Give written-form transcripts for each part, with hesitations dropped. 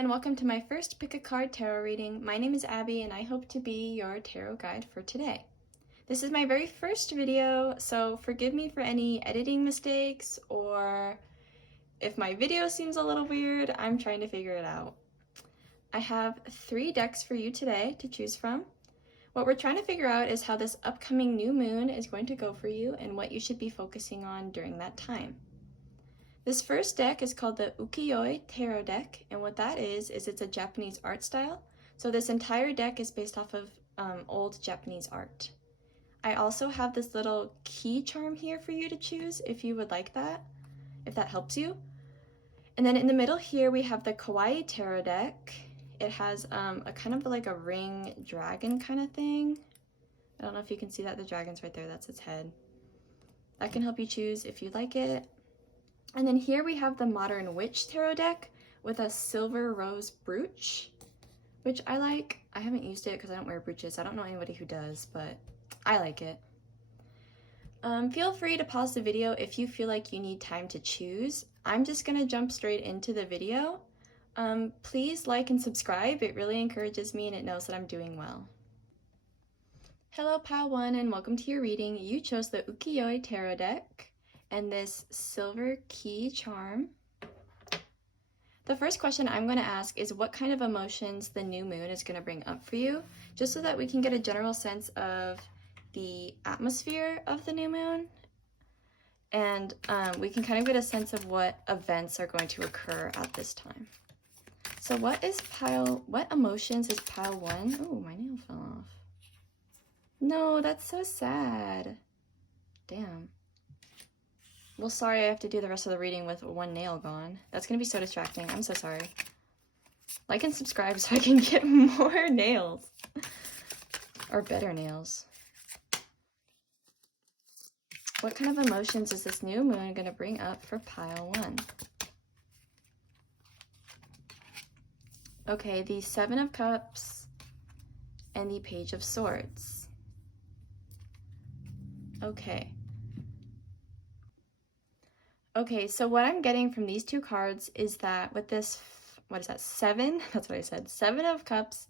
and welcome to my first Pick a Card tarot reading. My name is Abby and I hope to be your tarot guide for today. This is my very first video, so forgive me for any editing mistakes or if my video seems a little weird. I'm trying to figure it out. I have 3 decks for you today to choose from. What we're trying to figure out is how this upcoming new moon is going to go for you and what you should be focusing on during that time. This first deck is called the Ukiyo-e Tarot deck, and what that is it's a Japanese art style. So this entire deck is based off of old Japanese art. I also have this little key charm here for you to choose if you would like that, if that helps you. And then in the middle here we have the Kawaii Tarot deck. It has a kind of like a ring dragon kind of thing. I don't know if you can see that, the dragon's right there, that's its head. That can help you choose if you like it. And then here we have the Modern Witch Tarot deck with a silver rose brooch, which I like. I haven't used it because I don't wear brooches. I don't know anybody who does, but I like it. Feel free to pause the video if you feel like you need time to choose. I'm just gonna jump straight into the video. Please like and subscribe. It really encourages me and it knows that I'm doing well. Hello Pile 1 and welcome to your reading. You chose the Ukiyo-e Tarot deck and this silver key charm. The first question I'm going to ask is what kind of emotions the new moon is going to bring up for you, just so that we can get a general sense of the atmosphere of the new moon, and we can kind of get a sense of what events are going to occur at this time. So what emotions is pile 1? Oh, my nail fell off. No, that's so sad. Damn. Well, sorry I have to do the rest of the reading with one nail gone. That's gonna be so distracting. I'm so sorry. Like and subscribe so I can get more nails. Or better nails. What kind of emotions is this new moon gonna bring up for pile 1? Okay, the 7 of Cups and the Page of Swords. Okay, so what I'm getting from these 2 cards is that with this, what is that, 7? That's what I said, 7 of Cups,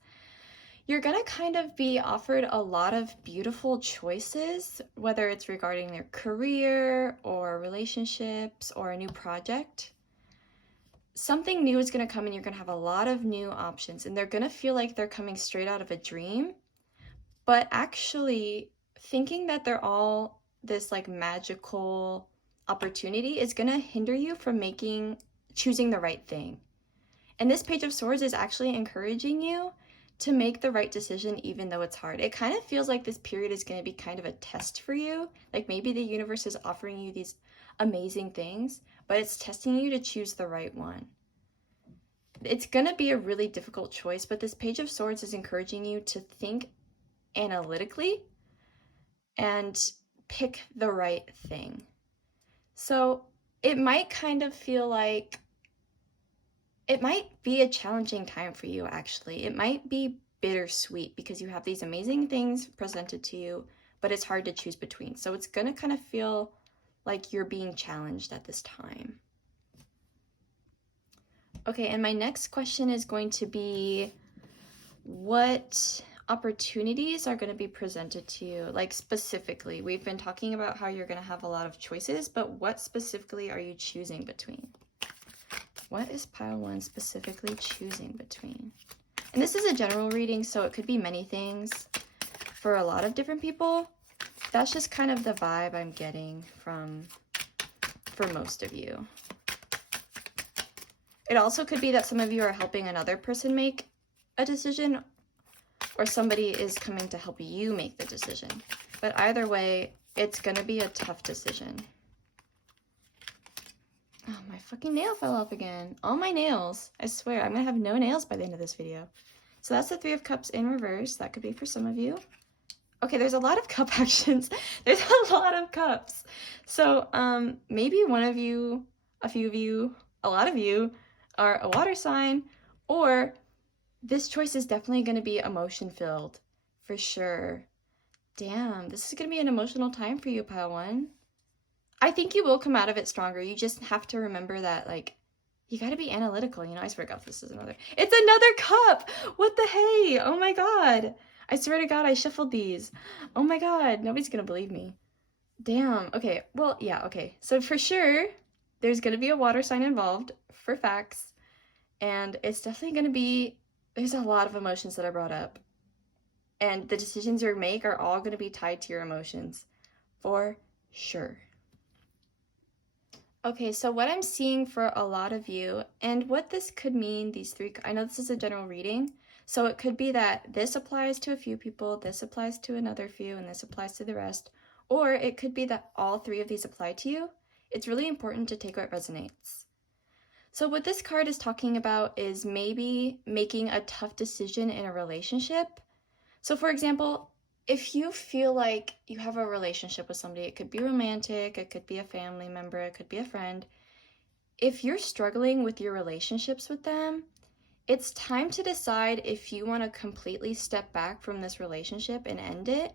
you're gonna kind of be offered a lot of beautiful choices, whether it's regarding your career or relationships or a new project. Something new is gonna come and you're gonna have a lot of new options and they're gonna feel like they're coming straight out of a dream, but actually thinking that they're all this like magical opportunity is gonna hinder you from choosing the right thing. And this Page of Swords is actually encouraging you to make the right decision even though it's hard. It kind of feels like this period is gonna be kind of a test for you. Like maybe the universe is offering you these amazing things, but it's testing you to choose the right one. It's gonna be a really difficult choice, but this Page of Swords is encouraging you to think analytically and pick the right thing. So it might kind of feel like it might be a challenging time for you, actually. It might be bittersweet because you have these amazing things presented to you, but it's hard to choose between. So it's gonna kind of feel like you're being challenged at this time. Okay, and my next question is going to be, what opportunities are going to be presented to you? Like specifically, we've been talking about how you're going to have a lot of choices, but what specifically are you choosing between? What is pile 1 specifically choosing between? And this is a general reading, so it could be many things for a lot of different people. That's just kind of the vibe I'm getting for most of you. It also could be that some of you are helping another person make a decision, or somebody is coming to help you make the decision. But either way, it's gonna be a tough decision. Oh, my fucking nail fell off again. All my nails. I swear, I'm gonna have no nails by the end of this video. So that's the 3 of Cups in reverse. That could be for some of you. Okay, there's a lot of cup actions. There's a lot of cups. So maybe one of you, a few of you, a lot of you are a water sign, or this choice is definitely going to be emotion-filled, for sure. Damn, this is going to be an emotional time for you, pile 1. I think you will come out of it stronger. You just have to remember that, like, You gotta be analytical, you know. I swear to God, this is another. It's another cup! What the hey? Oh my God. I swear to God, I shuffled these. Oh my God, nobody's gonna believe me. Damn. Okay, well, yeah, okay. So for sure, there's gonna be a water sign involved, for facts. And it's definitely gonna be, there's a lot of emotions that are brought up. And the decisions you make are all gonna be tied to your emotions, for sure. Okay, so what I'm seeing for a lot of you, and what this could mean, these three, I know this is a general reading, so it could be that this applies to a few people, this applies to another few, and this applies to the rest, or it could be that all three of these apply to you. It's really important to take what resonates. So what this card is talking about is maybe making a tough decision in a relationship. So for example, if you feel like you have a relationship with somebody, it could be romantic, it could be a family member, it could be a friend. If you're struggling with your relationships with them, it's time to decide if you want to completely step back from this relationship and end it,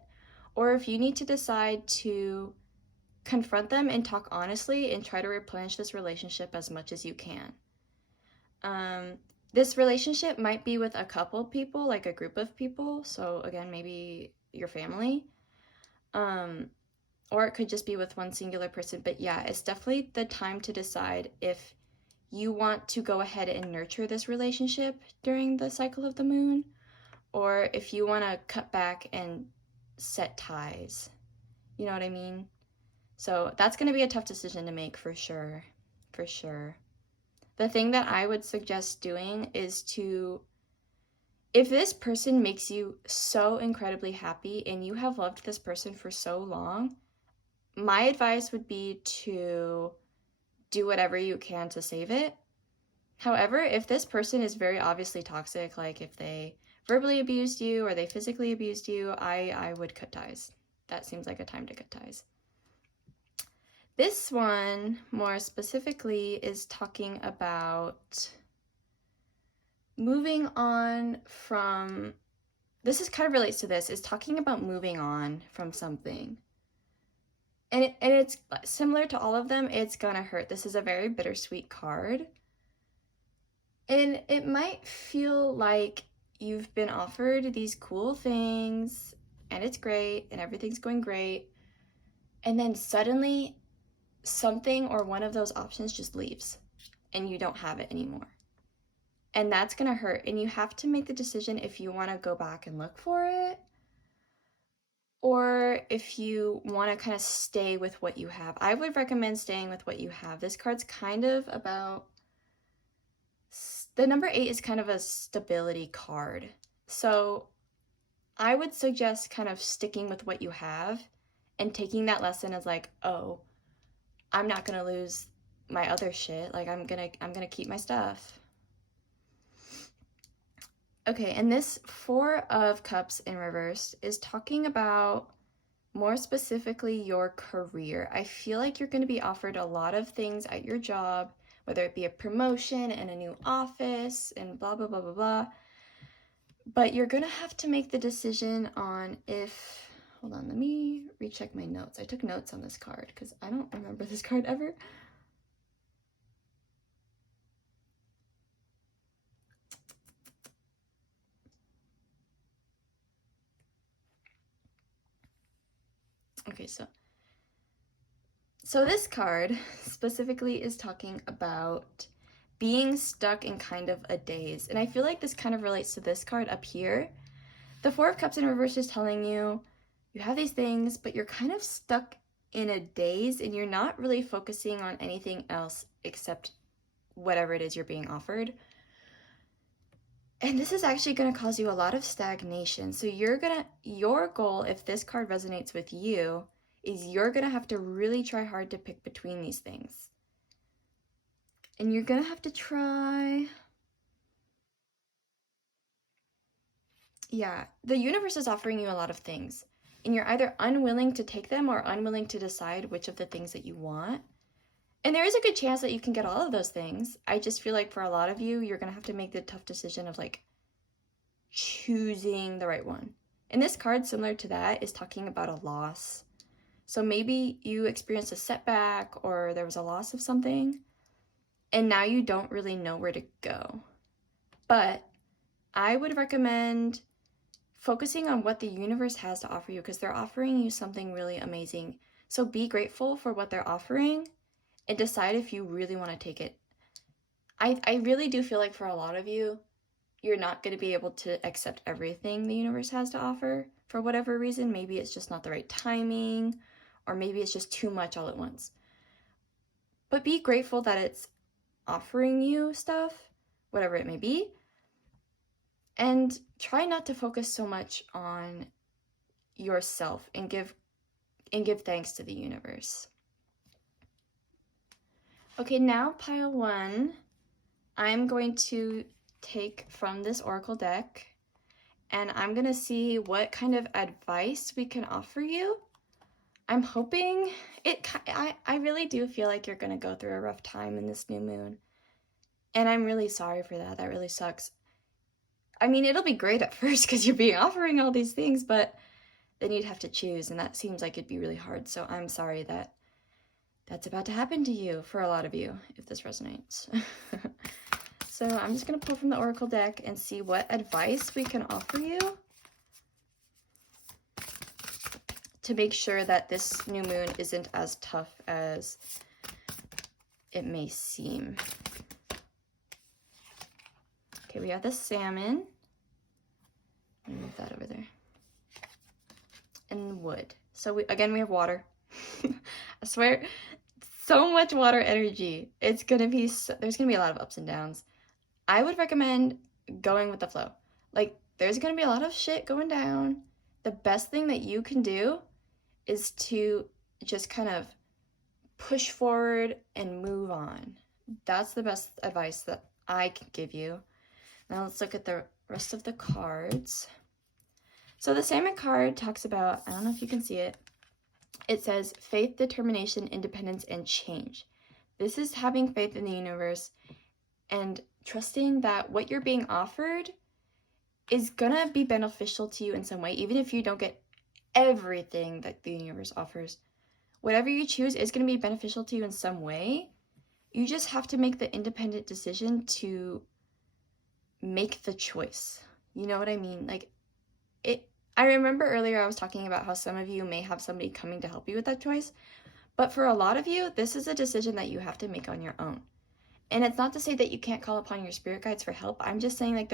or if you need to decide to confront them and talk honestly and try to replenish this relationship as much as you can. This relationship might be with a couple people, like a group of people. So again, maybe your family. Or it could just be with one singular person. But yeah, it's definitely the time to decide if you want to go ahead and nurture this relationship during the cycle of the moon, or if you want to cut back and set ties. You know what I mean? So that's going to be a tough decision to make for sure. For sure. The thing that I would suggest doing is to, if this person makes you so incredibly happy and you have loved this person for so long, my advice would be to do whatever you can to save it. However, if this person is very obviously toxic, like if they verbally abused you or they physically abused you, I would cut ties. That seems like a time to cut ties. This one, more specifically, is talking about moving on from, this is kind of relates to this, is talking about moving on from something. And it's similar to all of them, it's gonna hurt. This is a very bittersweet card. And it might feel like you've been offered these cool things, and it's great, and everything's going great, and then suddenly something or one of those options just leaves and you don't have it anymore. And that's gonna hurt, and you have to make the decision if you want to go back and look for it, or if you want to kind of stay with what you have. I would recommend staying with what you have. This card's kind of about, the number 8 is kind of a stability card. So I would suggest kind of sticking with what you have and taking that lesson as like, oh, I'm not gonna lose my other shit. Like I'm gonna keep my stuff. Okay, and this 4 of Cups in reverse is talking about more specifically your career. I feel like you're gonna be offered a lot of things at your job, whether it be a promotion and a new office and blah, blah, blah, blah, blah. But you're gonna have to make the decision on if, hold on, let me recheck my notes. I took notes on this card because I don't remember this card ever. Okay, so this card specifically is talking about being stuck in kind of a daze. And I feel like this kind of relates to this card up here. The 4 of Cups in reverse is telling you, you have these things, but you're kind of stuck in a daze and you're not really focusing on anything else except whatever it is you're being offered. And this is actually going to cause you a lot of stagnation. So your goal, if this card resonates with you, is you're going to have to really try hard to pick between these things. And you're going to have to try. Yeah, the universe is offering you a lot of things. And you're either unwilling to take them or unwilling to decide which of the things that you want. And there is a good chance that you can get all of those things. I just feel like for a lot of you, you're going to have to make the tough decision of like choosing the right one. And this card, similar to that, is talking about a loss. So maybe you experienced a setback or there was a loss of something. and now you don't really know where to go. But I would recommend focusing on what the universe has to offer you, because they're offering you something really amazing. So be grateful for what they're offering and decide if you really want to take it. I really do feel like for a lot of you, you're not going to be able to accept everything the universe has to offer for whatever reason. Maybe it's just not the right timing, or maybe it's just too much all at once. But be grateful that it's offering you stuff, whatever it may be, and try not to focus so much on yourself, and give thanks to the universe. Okay, now pile 1, I'm going to take from this oracle deck, and I'm gonna see what kind of advice we can offer you. I'm hoping I really do feel like you're gonna go through a rough time in this new moon, and I'm really sorry for that. That really sucks. I mean, it'll be great at first because you're being offering all these things, but then you'd have to choose, and that seems like it'd be really hard. So I'm sorry that that's about to happen to you, for a lot of you, if this resonates. So I'm just going to pull from the oracle deck and see what advice we can offer you to make sure that this new moon isn't as tough as it may seem. Okay, we have the salmon. Let me move that over there. And wood. So we have water. I swear, so much water energy. It's gonna be there's gonna be a lot of ups and downs. I would recommend going with the flow. Like, there's gonna be a lot of shit going down. The best thing that you can do is to just kind of push forward and move on. That's the best advice that I can give you. Now let's look at the rest of the cards. So the salmon card talks about, I don't know if you can see it, it says faith, determination, independence, and change. This is having faith in the universe and trusting that what you're being offered is gonna be beneficial to you in some way, even if you don't get everything that the universe offers. Whatever you choose is gonna be beneficial to you in some way. You just have to make the independent decision to make the choice. You know what I mean? Like, I remember earlier I was talking about how some of you may have somebody coming to help you with that choice, but for a lot of you, this is a decision that you have to make on your own. And it's not to say that you can't call upon your spirit guides for help. I'm just saying, like,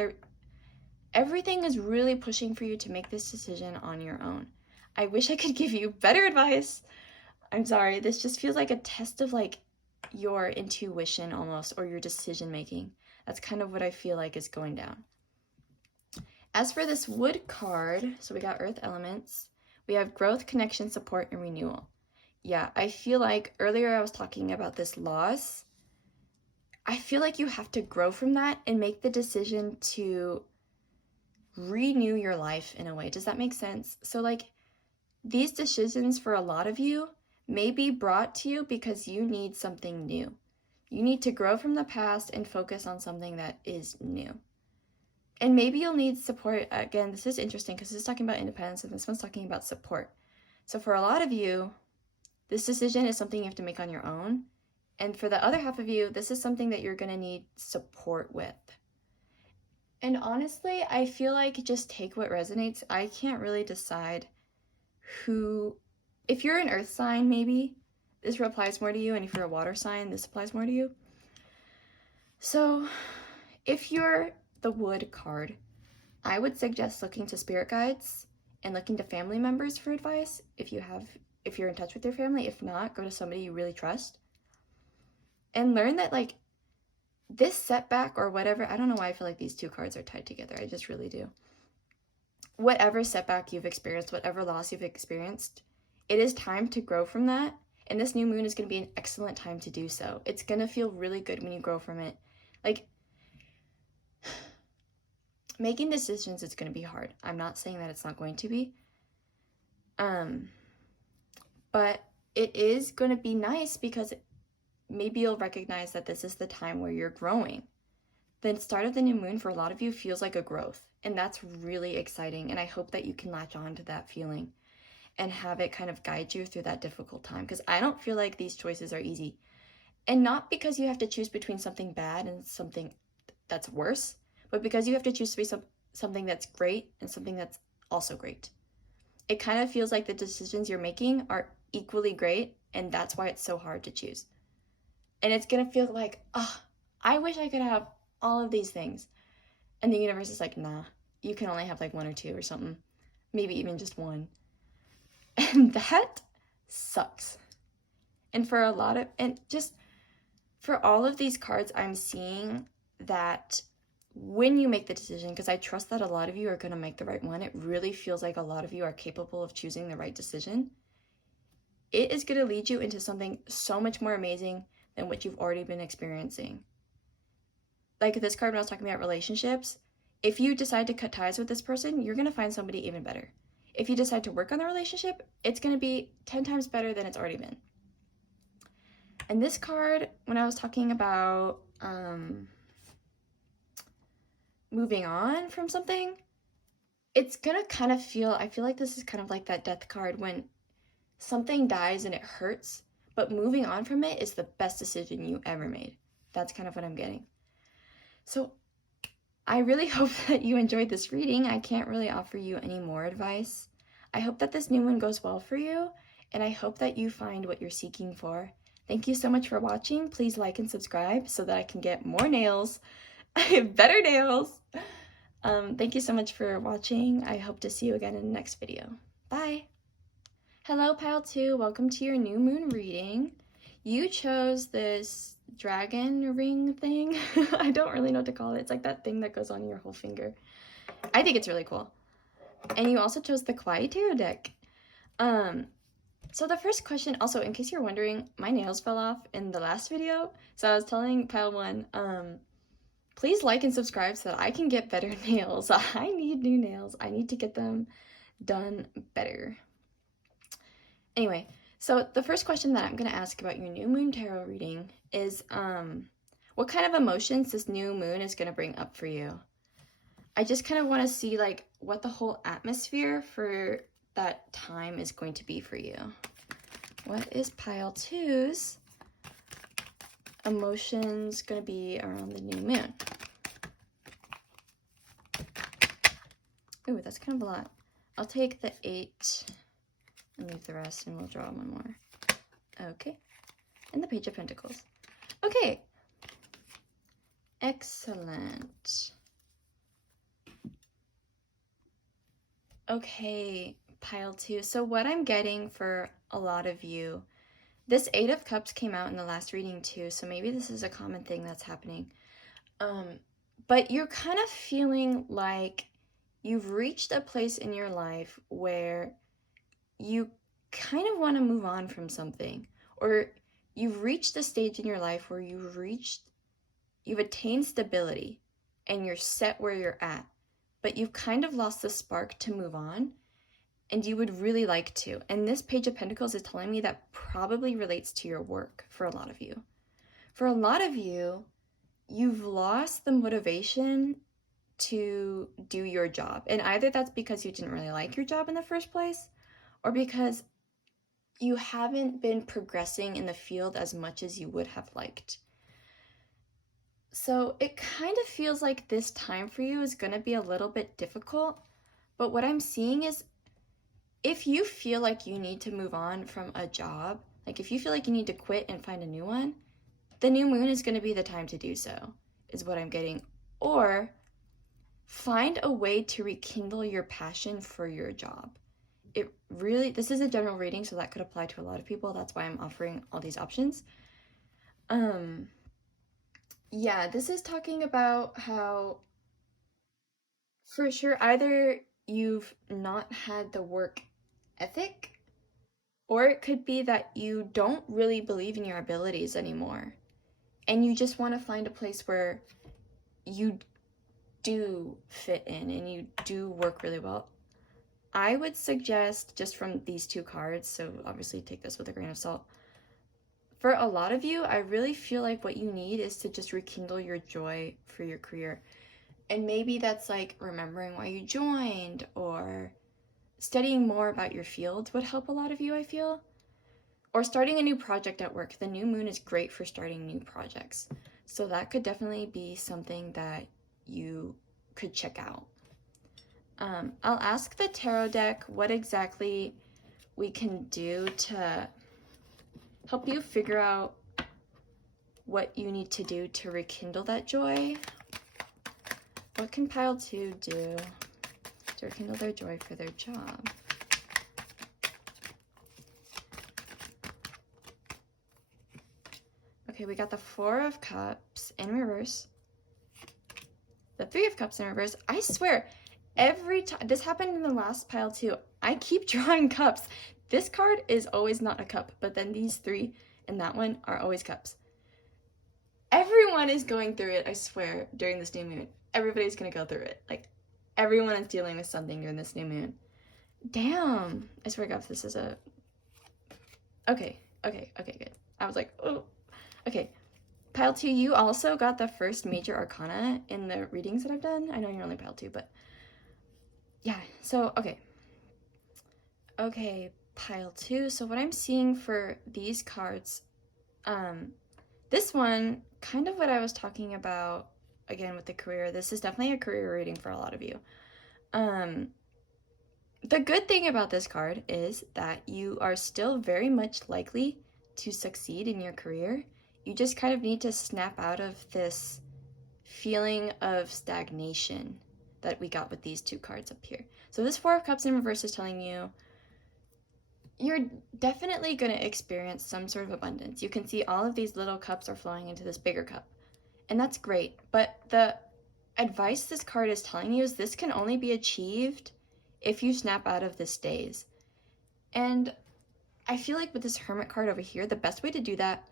everything is really pushing for you to make this decision on your own. I wish I could give you better advice. I'm sorry, this just feels like a test of, like, your intuition almost, or your decision making. That's kind of what I feel like is going down. As for this wood card, so we got earth elements, we have growth, connection, support, and renewal. Yeah, I feel like earlier I was talking about this loss. I feel like you have to grow from that and make the decision to renew your life in a way. Does that make sense? So, like, these decisions for a lot of you may be brought to you because you need something new. You need to grow from the past and focus on something that is new. And maybe you'll need support. Again, this is interesting because this is talking about independence and this one's talking about support. So for a lot of you, this decision is something you have to make on your own. And for the other half of you, this is something that you're going to need support with. And honestly, I feel like just take what resonates. I can't really decide who, if you're an earth sign, maybe this applies more to you. And if you're a water sign, this applies more to you. So if you're the wood card, I would suggest looking to spirit guides and looking to family members for advice if you're in touch with your family. If not, go to somebody you really trust and learn that, like, this setback or whatever, I don't know why I feel like these two cards are tied together. I just really do. Whatever setback you've experienced, whatever loss you've experienced, it is time to grow from that. And this new moon is going to be an excellent time to do so. It's going to feel really good when you grow from it. Like, making decisions is going to be hard. I'm not saying that it's not going to be. But it is going to be nice because maybe you'll recognize that this is the time where you're growing. The start of the new moon for a lot of you feels like a growth. And that's really exciting. And I hope that you can latch on to that feeling and have it kind of guide you through that difficult time. Because I don't feel like these choices are easy. And not because you have to choose between something bad and something that's worse, but because you have to choose to be something that's great and something that's also great. It kind of feels like the decisions you're making are equally great, and that's why it's so hard to choose. And it's gonna feel like, oh, I wish I could have all of these things. And the universe is like, nah, you can only have like one or two or something. Maybe even just one. And that sucks. And for all of these cards, I'm seeing that when you make the decision, because I trust that a lot of you are going to make the right one, it really feels like a lot of you are capable of choosing the right decision. It is going to lead you into something so much more amazing than what you've already been experiencing. Like this card when I was talking about relationships, if you decide to cut ties with this person, you're going to find somebody even better. If you decide to work on the relationship, it's going to be 10 times better than it's already been. And this card, when I was talking about moving on from something, it's gonna kind of I feel like this is kind of like that death card when something dies and it hurts, but moving on from it is the best decision you ever made. That's kind of what I'm getting. So I really hope that you enjoyed this reading. I can't really offer you any more advice. I hope that this new one goes well for you, and I hope that you find what you're seeking for. Thank you so much for watching. Please like and subscribe so that I can get more nails, better nails. Thank you so much for watching. I hope to see you again in the next video. Bye. Hello, Pile 2. Welcome to your new moon reading. You chose this dragon ring thing. I don't really know what to call it. It's like that thing that goes on your whole finger. I think it's really cool. And you also chose the Kawaii Tarot deck. So the first question, also, in case you're wondering, my nails fell off in the last video. So I was telling Pile 1, please like and subscribe so that I can get better nails. I need new nails. I need to get them done better. Anyway, so the first question that I'm going to ask about your new moon tarot reading is, what kind of emotions this new moon is going to bring up for you? I just kind of want to see like what the whole atmosphere for that time is going to be for you. What is Pile 2's emotions going to be around the new moon? Ooh, that's kind of a lot. I'll take the 8 and leave the rest, and we'll draw one more. Okay. And the Page of Pentacles. Okay. Excellent. Okay, Pile 2. So what I'm getting for a lot of you, this 8 of Cups came out in the last reading too, so maybe this is a common thing that's happening. But you're kind of feeling like you've reached a place in your life where you kind of want to move on from something, or you've reached a stage in your life where you've attained stability and you're set where you're at, but you've kind of lost the spark to move on, and you would really like to. And this Page of Pentacles is telling me that probably relates to your work for a lot of you. For a lot of you, you've lost the motivation to do your job. And either that's because you didn't really like your job in the first place, or because you haven't been progressing in the field as much as you would have liked. So it kind of feels like this time for you is going to be a little bit difficult. But what I'm seeing is, if you feel like you need to move on from a job, like if you feel like you need to quit and find a new one, the new moon is going to be the time to do so, is what I'm getting. Or find a way to rekindle your passion for your job. This is a general reading, so that could apply to a lot of people. That's why I'm offering all these options. Yeah, this is talking about how, for sure, either you've not had the work ethic, or it could be that you don't really believe in your abilities anymore, and you just want to find a place where you do fit in and you do work really well. I would suggest, just from these 2 cards, so obviously take this with a grain of salt, for a lot of you, I really feel like what you need is to just rekindle your joy for your career. And maybe that's like remembering why you joined, or studying more about your field would help a lot of you, I feel. Or starting a new project at work. The new moon is great for starting new projects. So that could definitely be something that you could check out. I'll ask the tarot deck what exactly we can do to help you figure out what you need to do to rekindle that joy. What can pile 2 do to rekindle their joy for their job? Okay, we got the 4 of Cups in reverse. The 3 of Cups in reverse. I swear, every time, this happened in the last pile too. I keep drawing cups. This card is always not a cup, but then these 3 and that one are always cups. Everyone is going through it, I swear, during this new moon. Everybody's gonna go through it. Like, everyone is dealing with something during this new moon. Damn. I swear to God, if this is a... Okay, good. I was like, oh. Okay, pile 2, you also got the first major arcana in the readings that I've done. I know you're only pile 2, but yeah, so, okay. Okay, pile 2, so what I'm seeing for these cards, this one, kind of what I was talking about, again, with the career, this is definitely a career reading for a lot of you. The good thing about this card is that you are still very much likely to succeed in your career. You just kind of need to snap out of this feeling of stagnation that we got with these 2 cards up here. So this 4 of Cups in reverse is telling you you're definitely going to experience some sort of abundance. You can see all of these little cups are flowing into this bigger cup. And that's great. But the advice this card is telling you is this can only be achieved if you snap out of this daze. And I feel like with this Hermit card over here, the best way to do that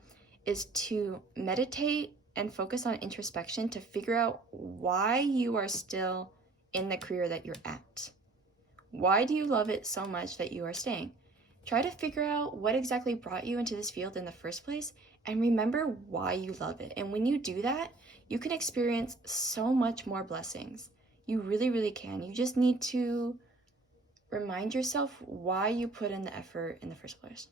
is to meditate and focus on introspection to figure out why you are still in the career that you're at. Why do you love it so much that you are staying? Try to figure out what exactly brought you into this field in the first place and remember why you love it. And when you do that, you can experience so much more blessings. You really, really can. You just need to remind yourself why you put in the effort in the first place.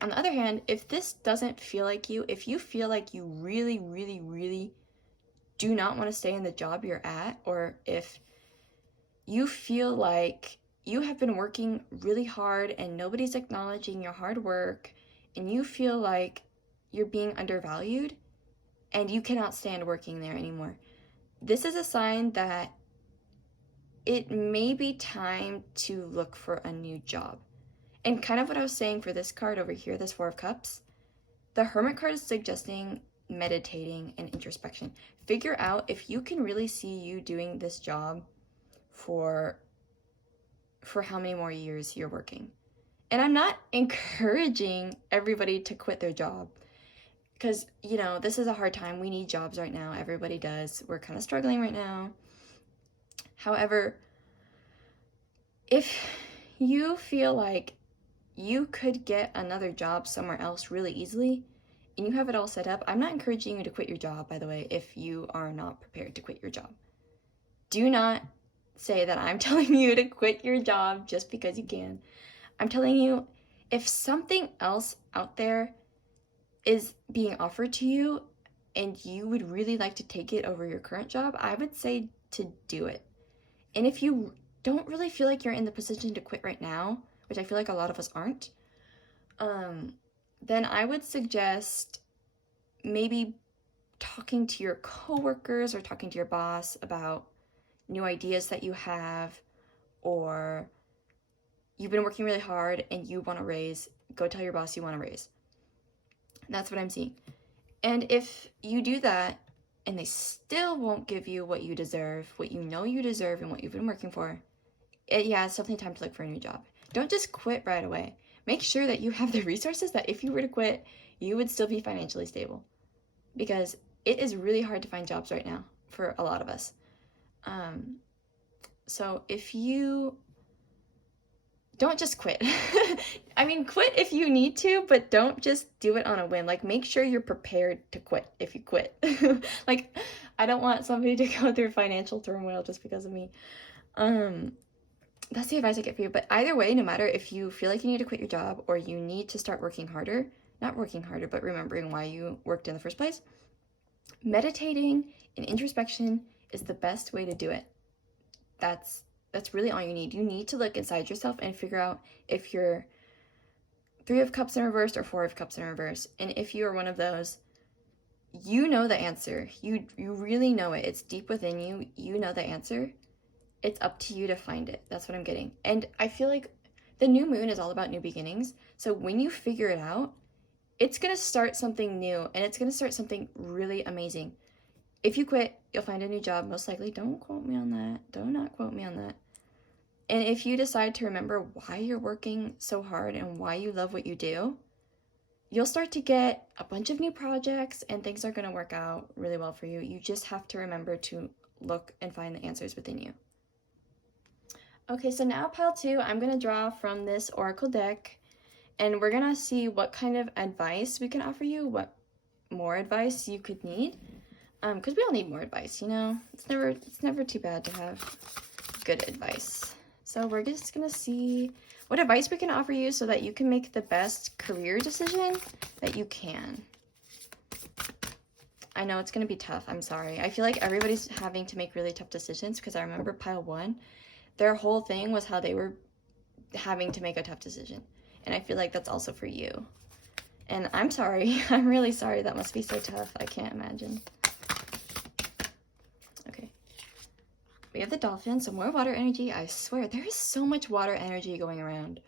On the other hand, if this doesn't feel like you, if you feel like you really, really, really do not want to stay in the job you're at, or if you feel like you have been working really hard and nobody's acknowledging your hard work, and you feel like you're being undervalued and you cannot stand working there anymore, this is a sign that it may be time to look for a new job. And kind of what I was saying for this card over here, this 4 of Cups, the Hermit card is suggesting meditating and introspection. Figure out if you can really see you doing this job for how many more years you're working. And I'm not encouraging everybody to quit their job because, you know, this is a hard time. We need jobs right now. Everybody does. We're kind of struggling right now. However, if you feel like you could get another job somewhere else really easily and you have it all set up, I'm not encouraging you to quit your job, by the way, if you are not prepared to quit your job. Do not say that I'm telling you to quit your job just because you can. I'm telling you, if something else out there is being offered to you and you would really like to take it over your current job, I would say to do it. And if you don't really feel like you're in the position to quit right now, which I feel like a lot of us aren't, then I would suggest maybe talking to your coworkers or talking to your boss about new ideas that you have, or you've been working really hard and you want a raise, go tell your boss you want a raise. That's what I'm seeing. And if you do that and they still won't give you what you deserve, what you know you deserve and what you've been working for, it's definitely time to look for a new job. Don't just quit right away. Make sure that you have the resources that if you were to quit, you would still be financially stable. Because it is really hard to find jobs right now for a lot of us. So if you don't just quit. I mean, quit if you need to, but don't just do it on a whim. Like, make sure you're prepared to quit if you quit. Like, I don't want somebody to go through financial turmoil just because of me. that's the advice I get for you. But either way, no matter if you feel like you need to quit your job or you need to start working harder, not working harder, but remembering why you worked in the first place, meditating and introspection is the best way to do it. That's really all you need. You need to look inside yourself and figure out if you're 3 of Cups in reverse or 4 of Cups in reverse. And if you are one of those, you know the answer. You really know it. It's deep within you. You know the answer. It's up to you to find it. That's what I'm getting. And I feel like the new moon is all about new beginnings. So when you figure it out, it's going to start something new, and it's going to start something really amazing. If you quit, you'll find a new job, most likely. Don't quote me on that. Do not quote me on that. And if you decide to remember why you're working so hard and why you love what you do, you'll start to get a bunch of new projects and things are going to work out really well for you. You just have to remember to look and find the answers within you. Okay, so now pile 2, I'm going to draw from this oracle deck, and we're going to see what kind of advice we can offer you, what more advice you could need. Because we all need more advice, you know? It's never too bad to have good advice. So we're just going to see what advice we can offer you so that you can make the best career decision that you can. I know it's going to be tough. I'm sorry. I feel like everybody's having to make really tough decisions because I remember pile 1, their whole thing was how they were having to make a tough decision. And I feel like that's also for you. And I'm sorry. I'm really sorry. That must be so tough. I can't imagine. Okay. We have the dolphin, so more water energy. I swear, there is so much water energy going around.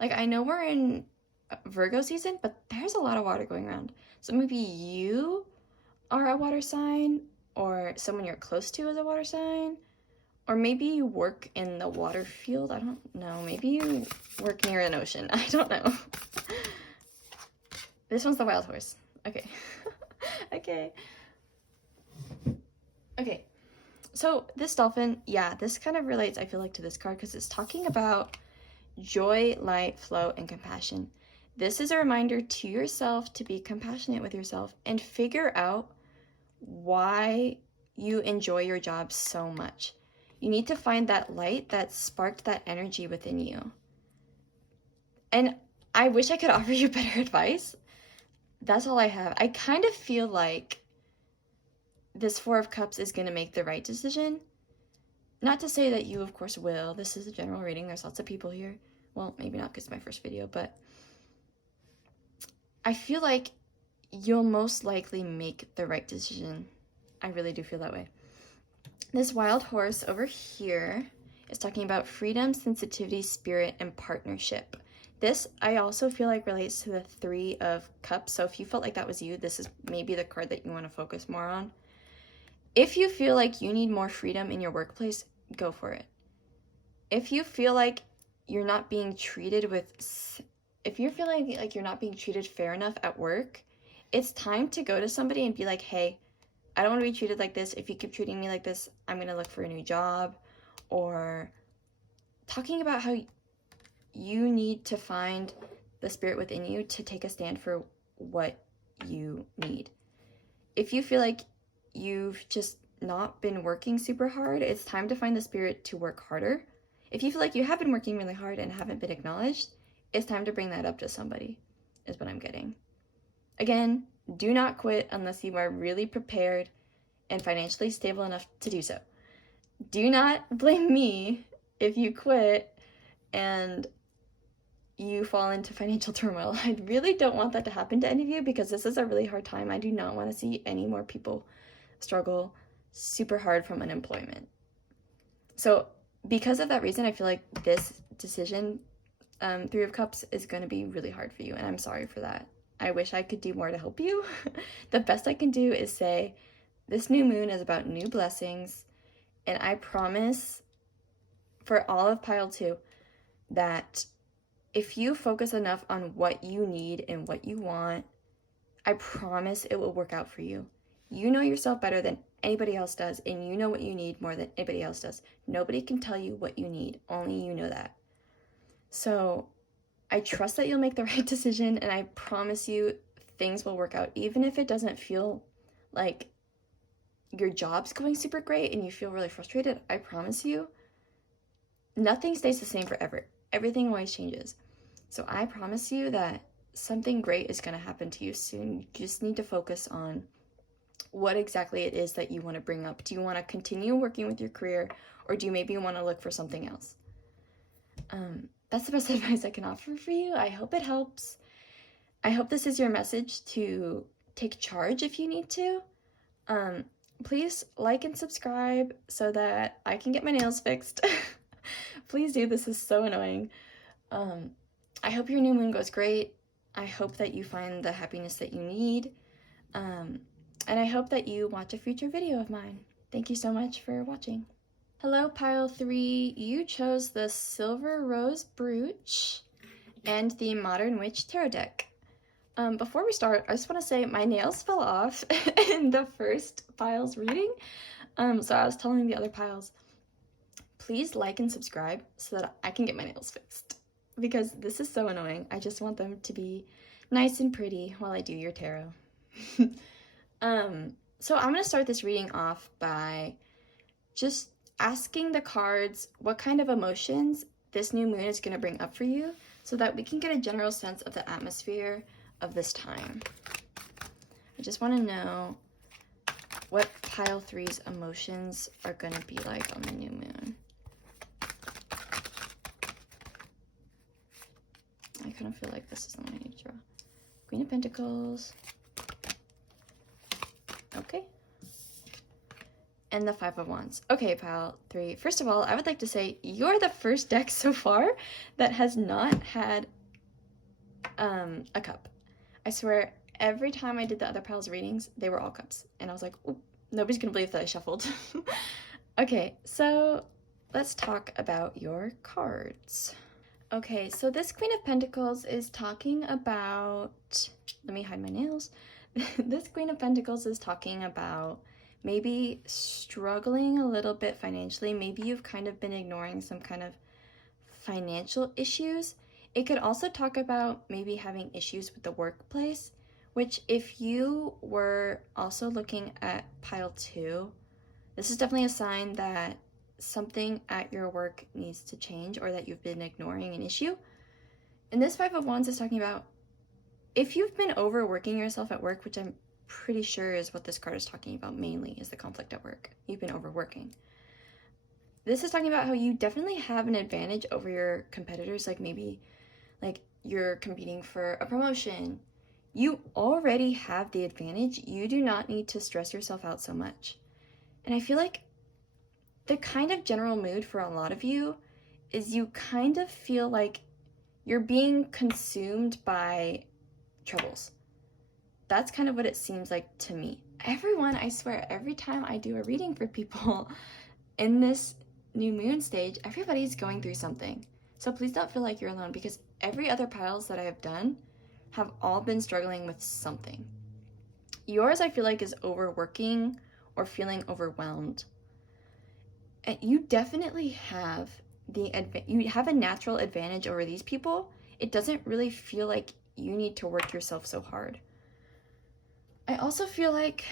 Like, I know we're in Virgo season, but there's a lot of water going around. So maybe you are a water sign, or someone you're close to is a water sign, or maybe you work in the water field. I don't know. Maybe you work near an ocean. I don't know. This one's the wild horse. Okay. Okay. Okay. So this dolphin, yeah, this kind of relates, I feel like, to this card because it's talking about joy, light, flow, and compassion. This is a reminder to yourself to be compassionate with yourself and figure out why you enjoy your job so much. You need to find that light that sparked that energy within you. And I wish I could offer you better advice. That's all I have. I kind of feel like this 4 of Cups is going to make the right decision. Not to say that you, of course, will. This is a general reading. There's lots of people here. Well, maybe not because it's my first video, but I feel like you'll most likely make the right decision. I really do feel that way. This wild horse over here is talking about freedom, sensitivity, spirit, and partnership. This, I also feel like, relates to the 3 of Cups. So if you felt like that was you, this is maybe the card that you want to focus more on. If you feel like you need more freedom in your workplace, go for it. If you feel like you're not being treated if you're feeling like you're not being treated fair enough at work, it's time to go to somebody and be like, hey, I don't want to be treated like this. If you keep treating me like this, I'm going to look for a new job. Or talking about how you need to find the spirit within you to take a stand for what you need. If you feel like you've just not been working super hard, it's time to find the spirit to work harder. If you feel like you have been working really hard and haven't been acknowledged, it's time to bring that up to somebody, is what I'm getting. Again, do not quit unless you are really prepared and financially stable enough to do so. Do not blame me if you quit and you fall into financial turmoil. I really don't want that to happen to any of you because this is a really hard time. I do not want to see any more people struggle super hard from unemployment. So because of that reason, I feel like this decision, 3 of Cups, is going to be really hard for you, and I'm sorry for that. I wish I could do more to help you. The best I can do is say, this new moon is about new blessings, and I promise for all of pile 2 that if you focus enough on what you need and what you want, I promise it will work out for you. You know yourself better than anybody else does, and you know what you need more than anybody else does. Nobody can tell you what you need. Only you know that. So I trust that you'll make the right decision, and I promise you things will work out. Even if it doesn't feel like your job's going super great and you feel really frustrated, I promise you nothing stays the same forever. Everything always changes. So I promise you that something great is going to happen to you soon. You just need to focus on what exactly it is that you want to bring up. Do you want to continue working with your career, or do you maybe want to look for something else? That's the best advice I can offer for you. I hope it helps. I hope this is your message to take charge if you need to. Please like and subscribe so that I can get my nails fixed. Please do. This is so annoying. I hope your new moon goes great. I hope that you find the happiness that you need. And I hope that you watch a future video of mine. Thank you so much for watching. Hello, Pile 3. You chose the Silver Rose Brooch and the Modern Witch Tarot deck. Before we start, I just want to say my nails fell off in the first pile's reading. So I was telling the other piles, please like and subscribe so that I can get my nails fixed, because this is so annoying. I just want them to be nice and pretty while I do your tarot. So I'm going to start this reading off by just asking the cards what kind of emotions this new moon is going to bring up for you, so that we can get a general sense of the atmosphere of this time. I just want to know what Pile 3's emotions are going to be like on the new moon. I kind of feel like this is the one I need to draw. Queen of Pentacles. Okay. And the Five of Wands. Okay, Pile 3. First of all, I would like to say you're the first deck so far that has not had a cup. I swear, every time I did the other piles readings, they were all cups. And I was like, oh, nobody's gonna believe that I shuffled. Okay, so let's talk about your cards. Okay, so this Queen of Pentacles is talking about, let me hide my nails. This Queen of Pentacles is talking about maybe struggling a little bit financially. Maybe you've kind of been ignoring some kind of financial issues. It could also talk about maybe having issues with the workplace, which if you were also looking at Pile 2, this is definitely a sign that something at your work needs to change, or that you've been ignoring an issue. And this Five of Wands is talking about if you've been overworking yourself at work, which I'm pretty sure is what this card is talking about mainly, is the conflict at work. You've been overworking. This is talking about how you definitely have an advantage over your competitors, like maybe like you're competing for a promotion. You already have the advantage. You do not need to stress yourself out so much. And I feel like the kind of general mood for a lot of you is you kind of feel like you're being consumed by troubles. That's kind of what it seems like to me. Everyone, I swear, every time I do a reading for people in this new moon stage, everybody's going through something. So please don't feel like you're alone, because every other piles that I have done have all been struggling with something. Yours, I feel like, is overworking or feeling overwhelmed. And you definitely have you have a natural advantage over these people. It doesn't really feel like you need to work yourself so hard. I also feel like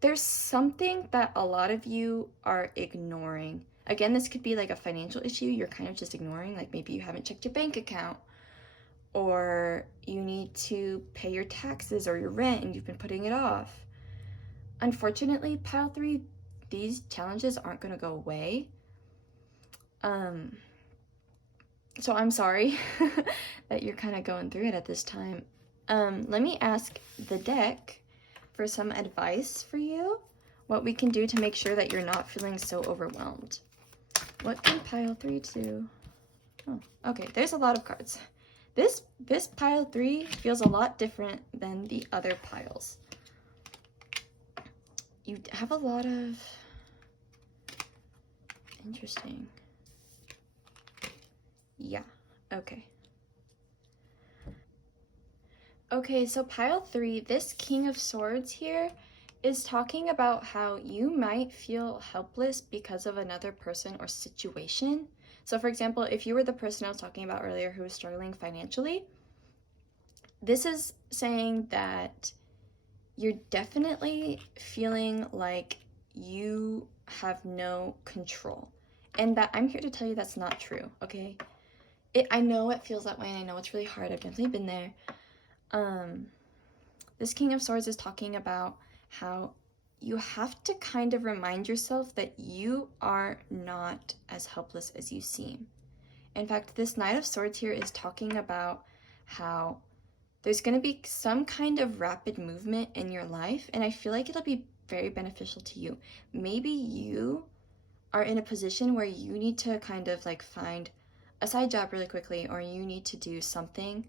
there's something that a lot of you are ignoring. Again, this could be like a financial issue you're kind of just ignoring, like maybe you haven't checked your bank account, or you need to pay your taxes or your rent and you've been putting it off. Unfortunately, Pile 3, these challenges aren't going to go away. So I'm sorry that you're kind of going through it at this time. Let me ask the deck for some advice for you, what we can do to make sure that you're not feeling so overwhelmed. What can Pile 3 do? Oh, okay, there's a lot of cards. This Pile 3 feels a lot different than the other piles. You have a lot of... Interesting. Yeah, okay. Okay, so Pile 3, this King of Swords here is talking about how you might feel helpless because of another person or situation. So for example, if you were the person I was talking about earlier who was struggling financially, this is saying that you're definitely feeling like you have no control. And that I'm here to tell you that's not true, okay? I know it feels that way, and I know it's really hard. I've definitely been there. This King of Swords is talking about how you have to kind of remind yourself that you are not as helpless as you seem. In fact, this Knight of Swords here is talking about how there's going to be some kind of rapid movement in your life, and I feel like it'll be very beneficial to you. Maybe you are in a position where you need to kind of like find a side job really quickly, or you need to do something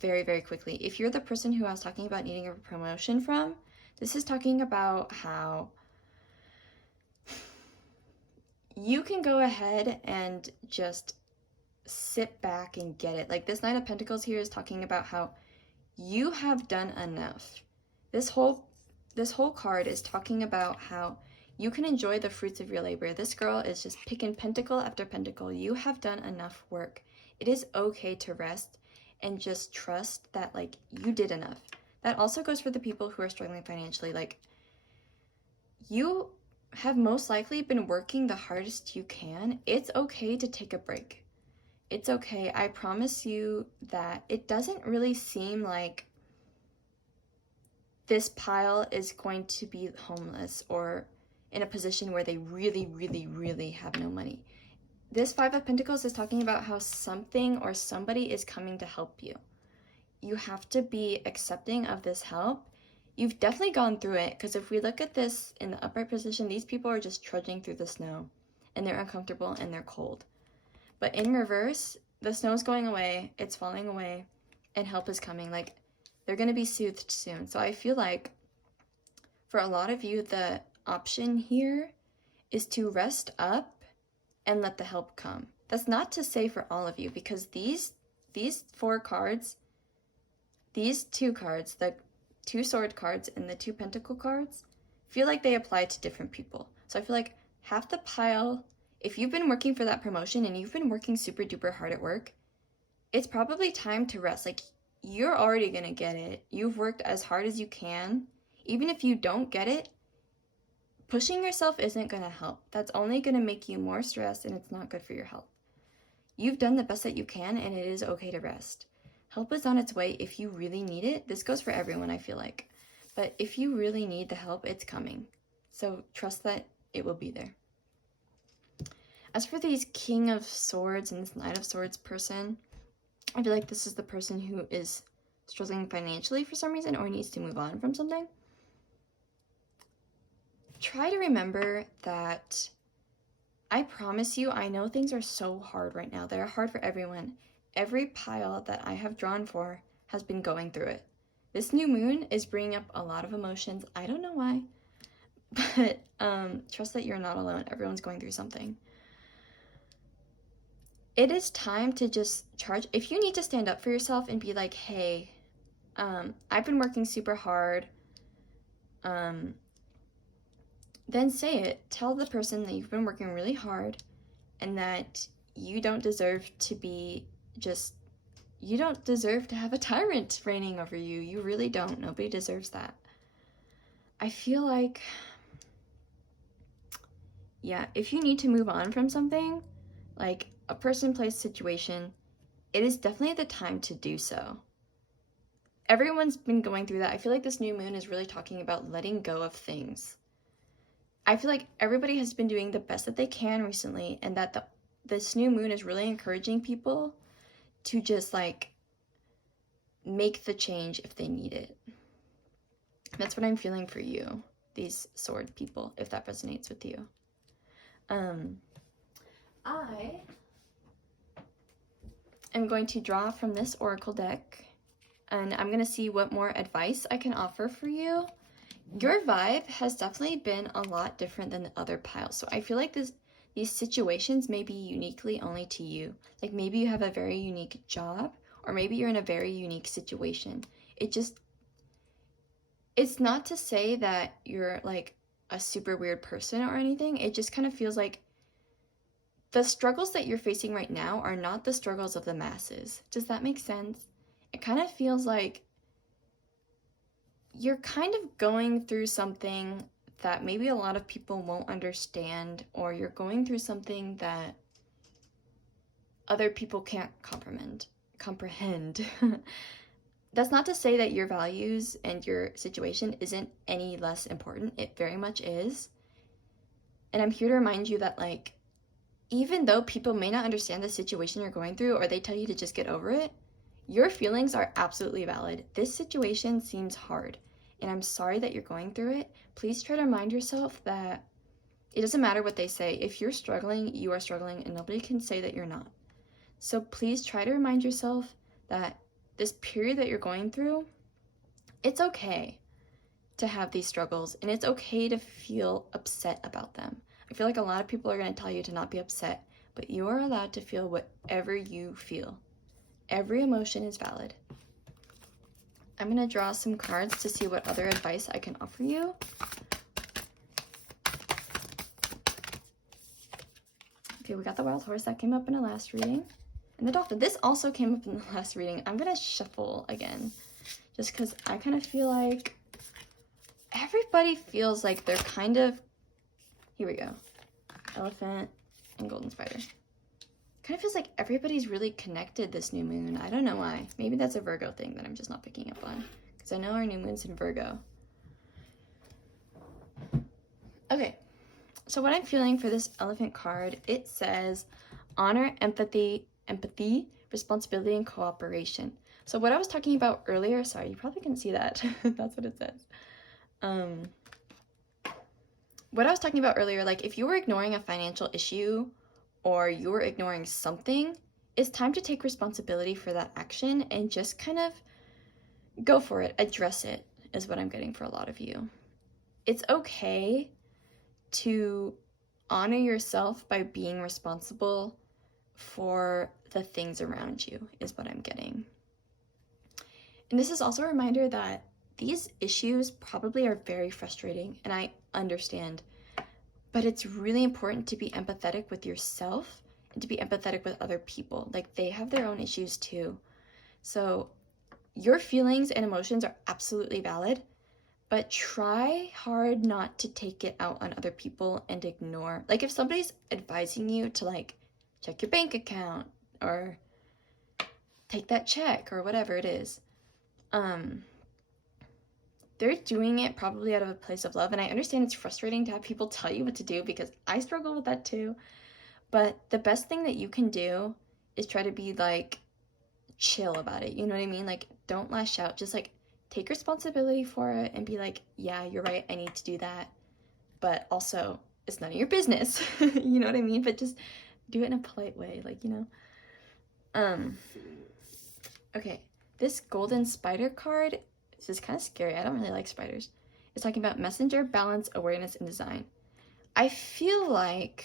very, very quickly. If you're the person who I was talking about needing a promotion from, this is talking about how you can go ahead and just sit back and get it. Like this Knight of Pentacles here is talking about how you have done enough. This whole card is talking about how you can enjoy the fruits of your labor. This girl is just picking pentacle after pentacle. You have done enough work. It is okay to rest and just trust that like you did enough. That also goes for the people who are struggling financially. Like, you have most likely been working the hardest you can. It's okay to take a break. It's okay. I promise you that it doesn't really seem like this pile is going to be homeless or in a position where they really, really, really have no money. This Five of Pentacles is talking about how something or somebody is coming to help you. You have to be accepting of this help. You've definitely gone through it, because if we look at this in the upright position, these people are just trudging through the snow, and they're uncomfortable and they're cold. But in reverse, the snow is going away, it's falling away, and help is coming. Like, they're going to be soothed soon. So I feel like for a lot of you, the option here is to rest up and let the help come. That's not to say for all of you, because these four cards, these two cards, the two sword cards and the two pentacle cards, feel like they apply to different people. So I feel like half the pile, if you've been working for that promotion and you've been working super duper hard at work, it's probably time to rest. Like, you're already gonna get it. You've worked as hard as you can. Even if you don't get it, pushing yourself isn't gonna help. That's only gonna make you more stressed, and it's not good for your health. You've done the best that you can, and it is okay to rest. Help is on its way if you really need it. This goes for everyone, I feel like. But if you really need the help, it's coming. So trust that it will be there. As for these King of Swords and this Knight of Swords person, I feel like this is the person who is struggling financially for some reason or needs to move on from something. Try to remember that I promise you, I know things are so hard right now. They're hard for everyone. Every pile that I have drawn for has been going through it. This new moon is bringing up a lot of emotions. I don't know why, but trust that you're not alone. Everyone's going through something. It is time to just charge. If you need to stand up for yourself and be like, hey, I've been working super hard, then say it. Tell the person that you've been working really hard and that you don't deserve to be you don't deserve to have a tyrant reigning over you. You really don't. Nobody deserves that. I feel like, yeah, if you need to move on from something, like a person, place, situation, it is definitely the time to do so. Everyone's been going through that. I feel like this new moon is really talking about letting go of things. I feel like everybody has been doing the best that they can recently, and that this new moon is really encouraging people to just like make the change if they need it. That's what I'm feeling for you, these sword people, if that resonates with you. I am going to draw from this oracle deck, and I'm going to see what more advice I can offer for you. Your vibe has definitely been a lot different than the other piles. So I feel like these situations may be uniquely only to you. Like, maybe you have a very unique job, or maybe you're in a very unique situation. It's not to say that you're like a super weird person or anything. It just kind of feels like the struggles that you're facing right now are not the struggles of the masses. Does that make sense? It kind of feels like you're kind of going through something that maybe a lot of people won't understand, or you're going through something that other people can't comprehend. That's not to say that your values and your situation isn't any less important. It very much is. And I'm here to remind you that, like, even though people may not understand the situation you're going through, or they tell you to just get over it, your feelings are absolutely valid. This situation seems hard, and I'm sorry that you're going through it. Please try to remind yourself that it doesn't matter what they say. If you're struggling, you are struggling, and nobody can say that you're not. So please try to remind yourself that this period that you're going through, it's okay to have these struggles, and it's okay to feel upset about them. I feel like a lot of people are going to tell you to not be upset, but you are allowed to feel whatever you feel. Every emotion is valid. I'm going to draw some cards to see what other advice I can offer you. Okay, we got the wild horse that came up in the last reading. And the dolphin. This also came up in the last reading. I'm going to shuffle again, just because I kind of feel like everybody feels like they're kind of... Here we go. Elephant and golden spider. Kind of feels like everybody's really connected this new moon. I don't know why. Maybe that's a Virgo thing that I'm just not picking up on, because I know our new moon's in Virgo. Okay, so what I'm feeling for this elephant card, it says honor, empathy, responsibility, and cooperation. So what I was talking about earlier, sorry, you probably couldn't see that. That's what it says. What I was talking about earlier, like if you were ignoring a financial issue or you were ignoring something, it's time to take responsibility for that action and just kind of go for it, address it, is what I'm getting for a lot of you. It's okay to honor yourself by being responsible for the things around you, is what I'm getting. And this is also a reminder that these issues probably are very frustrating, and I understand, but it's really important to be empathetic with yourself and to be empathetic with other people. Like, they have their own issues too. So your feelings and emotions are absolutely valid, but try hard not to take it out on other people and ignore. Like, if somebody's advising you to, like, check your bank account or take that check or whatever it is, they're doing it probably out of a place of love. And I understand it's frustrating to have people tell you what to do, because I struggle with that too. But the best thing that you can do is try to be, like, chill about it. You know what I mean? Like, don't lash out. Just, like, take responsibility for it and be like, yeah, you're right, I need to do that. But also, it's none of your business. You know what I mean? But just do it in a polite way, like, you know. Okay, this golden spider card, this is kind of scary. I don't really like spiders. It's talking about messenger, balance, awareness, and design. I feel like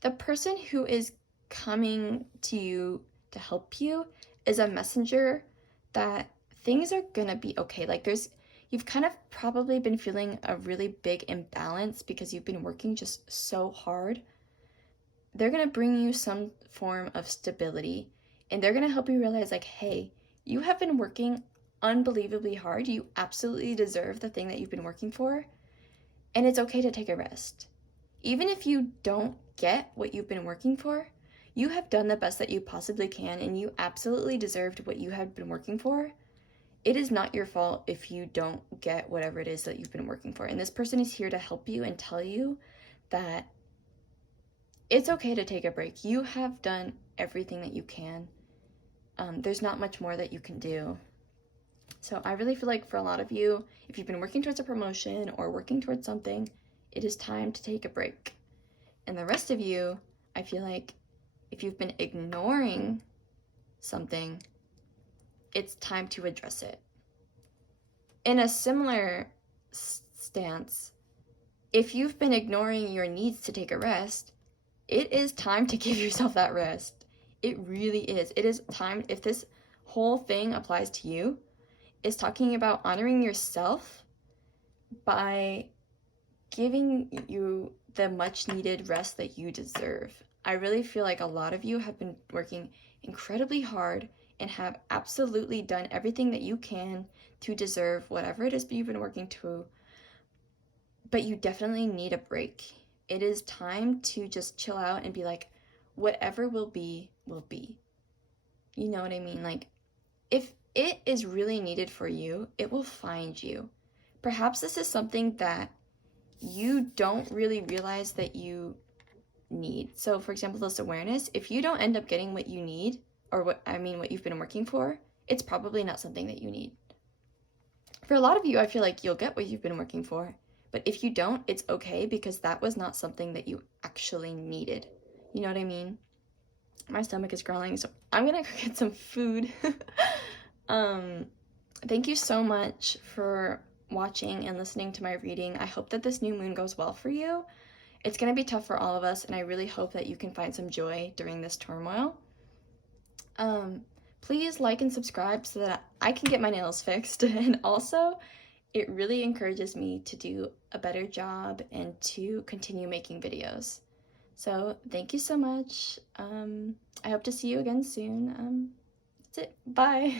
the person who is coming to you to help you is a messenger that things are gonna be okay. Like, you've kind of probably been feeling a really big imbalance because you've been working just so hard. They're gonna bring you some form of stability, and they're gonna help you realize, like, hey, you have been working unbelievably hard. You absolutely deserve the thing that you've been working for, and it's okay to take a rest. Even if you don't get what you've been working for, you have done the best that you possibly can, and you absolutely deserved what you have been working for. It is not your fault if you don't get whatever it is that you've been working for. And this person is here to help you and tell you that it's okay to take a break. You have done everything that you can. There's not much more that you can do. So I really feel like for a lot of you, if you've been working towards a promotion or working towards something, it is time to take a break. And the rest of you, I feel like if you've been ignoring something, it's time to address it. In a similar stance, if you've been ignoring your needs to take a rest, it is time to give yourself that rest. It really is. It is time. If this whole thing applies to you, it's talking about honoring yourself by giving you the much needed rest that you deserve. I really feel like a lot of you have been working incredibly hard and have absolutely done everything that you can to deserve whatever it is that you've been working to. but you definitely need a break. It is time to just chill out and be like, whatever will be, will be. You know what I mean? Like, if it is really needed for you, it will find you. Perhaps this is something that you don't really realize that you need. So, for example, this awareness, if you don't end up getting what you need, or what you've been working for, it's probably not something that you need. For a lot of you, I feel like you'll get what you've been working for, but if you don't, it's okay, because that was not something that you actually needed. You know what I mean? My stomach is growling, so I'm gonna go get some food. Thank you so much for watching and listening to my reading. I hope that this new moon goes well for you. It's gonna be tough for all of us, and I really hope that you can find some joy during this turmoil. Please like and subscribe so that I can get my nails fixed, and also it really encourages me to do a better job and to continue making videos. So thank you so much. I hope to see you again soon. That's it. Bye.